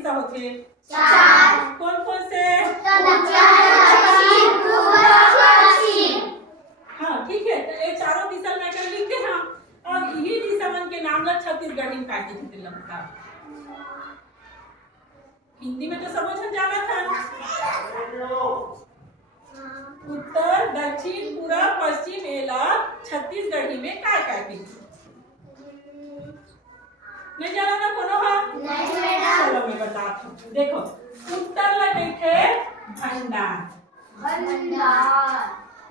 दिशा होते? चार। कौन कौन से? हाँ ठीक है, तो ये चारों दिशा में कर लिखते हैं। अब यही दिशा मन के नाम ला छत्तीसगढ़ी में काटे थे लंका। हिंदी में तो समझ जाना था। उत्तर दक्षिण पूरब पश्चिम एला छत्तीसगढ़ी में काय काटे नहीं जाना ना कोनो? हाँ नहीं मैडम। चलो मैं बताती हूँ। देखो उत्तर ला कहते भंडार।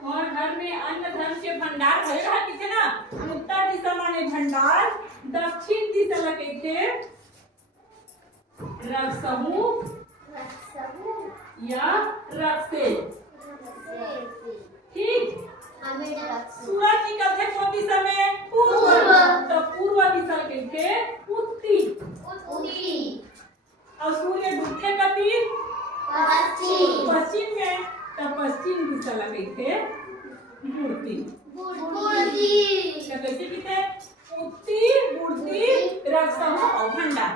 और घर में अन्न धन के भंडार भरे रहा किथे ना। उत्तर दिशा माने भंडार, दक्षिण दिशा ला कहते रक्षसमूह या रक्षे। ठीक। सूरज निकलते कौन दिशा में? पूर्व। तो पूर्व दिशा कहते उत्ती। और सूर्य डूबते कति? पश्चिम में। तो पश्चिम दिशा ला कहते मूर्ति। कैसे कहते? उत्ती, मूर्ति, रक्षसमूह और भंडार।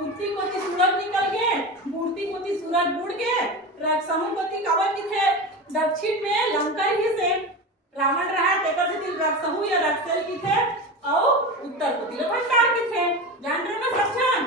उत्ती को सूरज निकल गए, मूर्ति को सूरज बुड़ गए, रक्षसमूह को काबर किथे दक्षिण में लंका ही से रावण रहा तेकर से रक्षसमूह या रक्षसेल किथे और उत्तर को भंडार किथे। जान रहे ना सब?